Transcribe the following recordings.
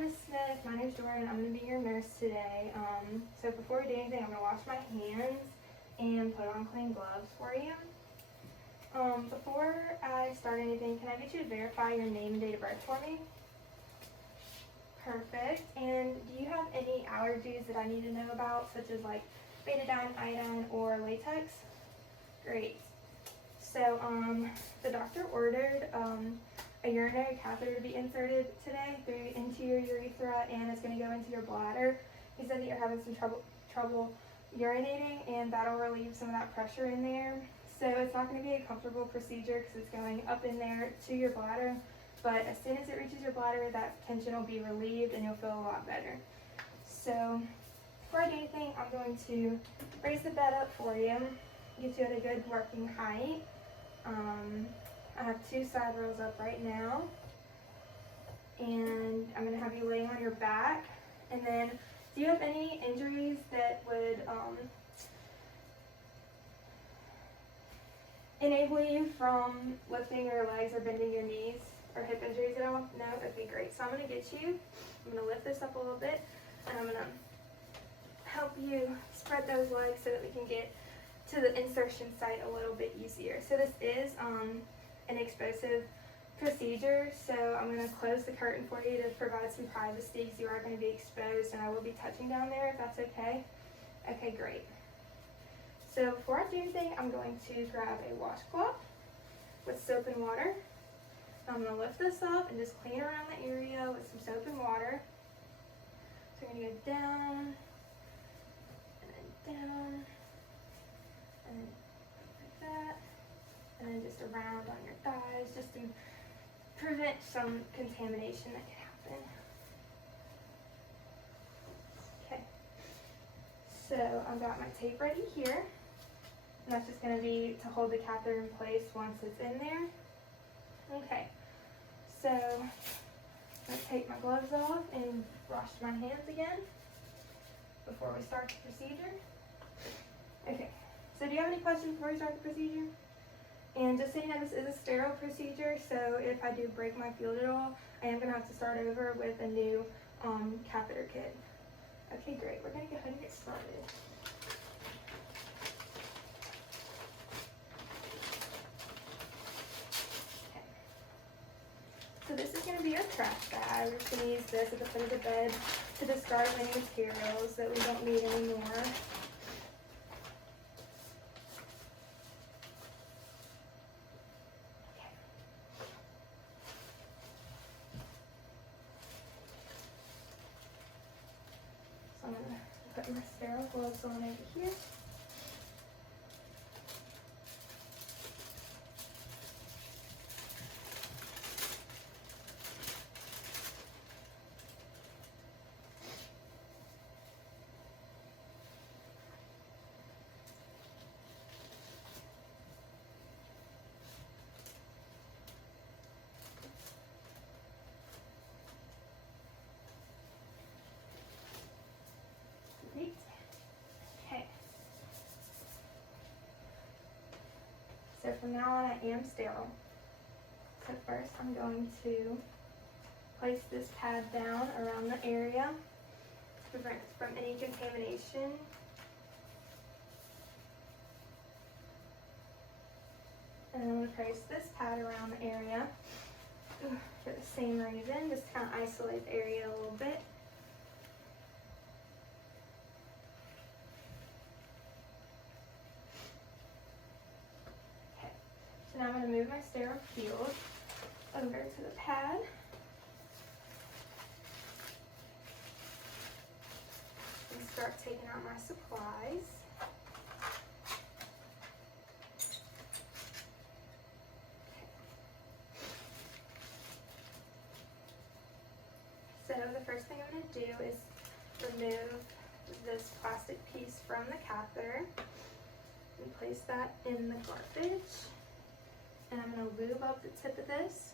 Miss Smith. My name's Jordan. I'm going to be your nurse today. So before we do anything, I'm going to wash my hands and put on clean gloves for you. Before I start anything, can I get you to verify your name and date of birth for me? Perfect. And do you have any allergies that I need to know about, such as like betadine, iodine, or latex? Great. So the doctor ordered a urinary catheter to be inserted today into your urethra, and it's going to go into your bladder. He said that you're having some trouble urinating, and that'll relieve some of that pressure in there. So it's not going to be a comfortable procedure because it's going up in there to your bladder, but as soon as it reaches your bladder, that tension will be relieved and you'll feel a lot better. So before I do anything, I'm going to raise the bed up for you, get you at a good working height. I have 2 side rails up right now, and I'm going to have you laying on your back. And then, do you have any injuries that would enable you from lifting your legs or bending your knees, or hip injuries at all? No? Okay, great. So I'm going to get you, I'm going to lift this up a little bit, and I'm going to help you spread those legs so that we can get to the insertion site a little bit easier. So this is an explosive procedure, so I'm going to close the curtain for you to provide some privacy because you are going to be exposed, and I will be touching down there if that's okay. Okay, great. So before I do anything, I'm going to grab a washcloth with soap and water. I'm going to lift this up and just clean around the area with some soap and water. So I'm going to go down, and then down, and then like that, and then just around on your thighs, just to prevent some contamination that could happen. Okay, so I've got my tape ready here, and that's just going to be to hold the catheter in place once it's in there. Okay, so I'm going to take my gloves off and wash my hands again before we start the procedure. Okay, so do you have any questions before we start the procedure? And just so you know, this is a sterile procedure, so if I do break my field at all, I am going to have to start over with a new catheter kit. Okay, great. We're going to go ahead and get started. Okay. So this is going to be our trash bag. We're just going to use this at the foot of the bed to discard any materials that we don't need anymore. I'm going to put my sterile gloves on over here. Great. Okay. So from now on, I am sterile. So first, I'm going to place this pad down around the area to prevent from any contamination. And I'm going to place this pad around the area for the same reason, just to kind of isolate the area a little bit. Now I'm going to move my sterile field over to the pad. And start taking out my supplies. So the first thing I'm going to do is remove this plastic piece from the catheter and place that in the garbage. And I'm going to lube up the tip of this.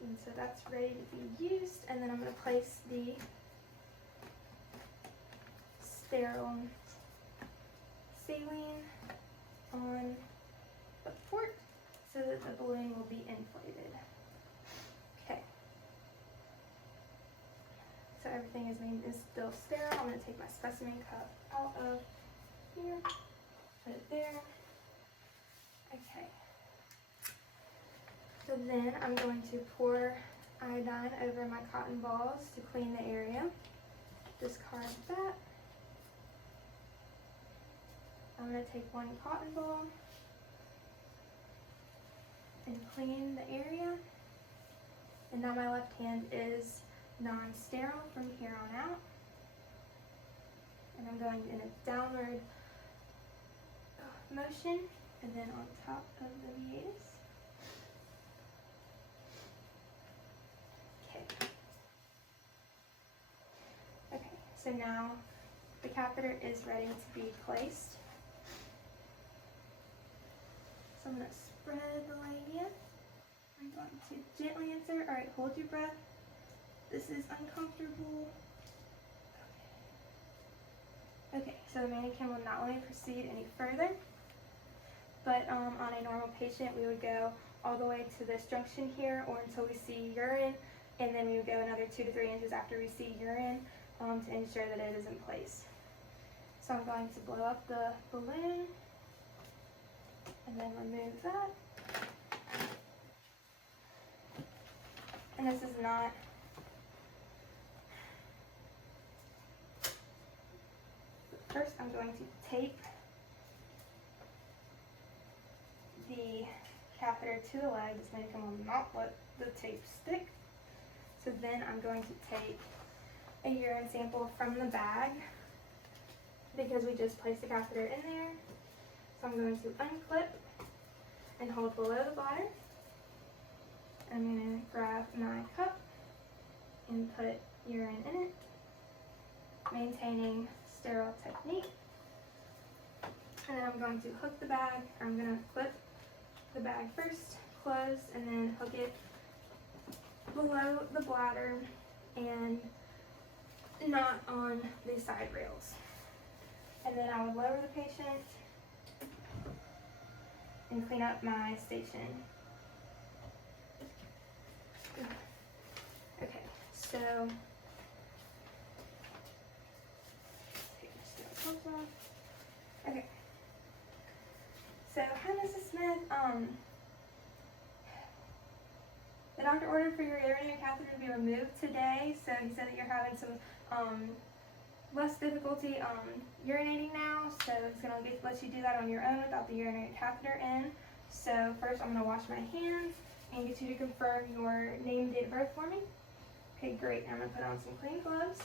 And so that's ready to be used. And then I'm going to place the sterile saline on the port so that the balloon will be inflated. Okay. So everything is still sterile. I'm going to take my specimen cup out of here, put it there. Okay. So then I'm going to pour iodine over my cotton balls to clean the area. Discard that. I'm going to take one cotton ball and clean the area. And now my left hand is non-sterile from here on out. And I'm going in a downward motion and then on top of the meatus. Okay. Okay, so now the catheter is ready to be placed. So I'm going to spread the labia. I'm going to gently insert. Alright, hold your breath. This is uncomfortable. Okay, so the mannequin will not let me proceed any further. But on a normal patient, we would go all the way to this junction here or until we see urine, and then we would go another 2 to 3 inches after we see urine to ensure that it is in place. So I'm going to blow up the balloon and then remove that. And this is not first I'm going to tape the catheter to the leg. This mannequin will not let the tape stick. So then I'm going to take a urine sample from the bag because we just placed the catheter in there. So I'm going to unclip and hold below the bladder. I'm going to grab my cup and put urine in it, maintaining sterile technique. And then I'm going to hook the bag. I'm going to clip the bag first, close, and then hook it below the bladder and not on the side rails. And then I would lower the patient and clean up my station. Okay, so take my sterile clothes off. Okay. So, hi Mrs. Smith. The doctor ordered for your urinary catheter to be removed today, so he said that you're having some less difficulty urinating now, so he's going to let you do that on your own without the urinary catheter in. So first I'm going to wash my hands and get you to confirm your name and date of birth for me. Okay, great. I'm going to put on some clean gloves.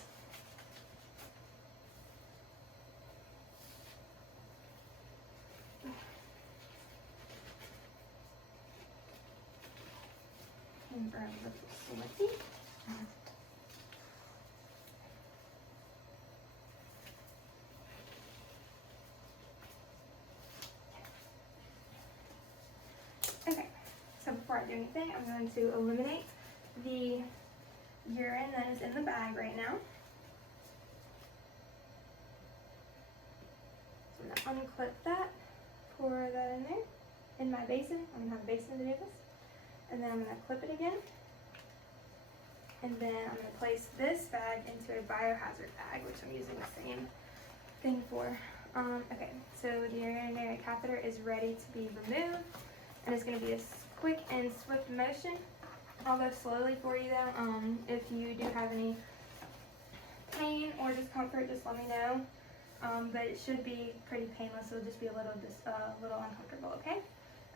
And burn the facility. Okay, so before I do anything, I'm going to eliminate the urine that is in the bag right now. So I'm going to unclip that, pour that in there, in my basin. I'm going to have a basin to do this. And then I'm going to clip it again. And then I'm going to place this bag into a biohazard bag, which I'm using the same thing for. Okay, so the urinary catheter is ready to be removed. And it's going to be a quick and swift motion. I'll go slowly for you though. If you do have any pain or discomfort, just let me know. But it should be pretty painless. It'll just be a little uncomfortable, okay?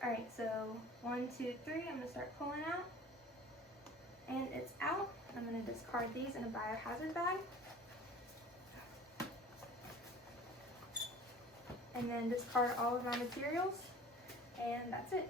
Alright, so 1, 2, 3, I'm going to start pulling out. And it's out. I'm going to discard these in a biohazard bag. And then discard all of my materials. And that's it.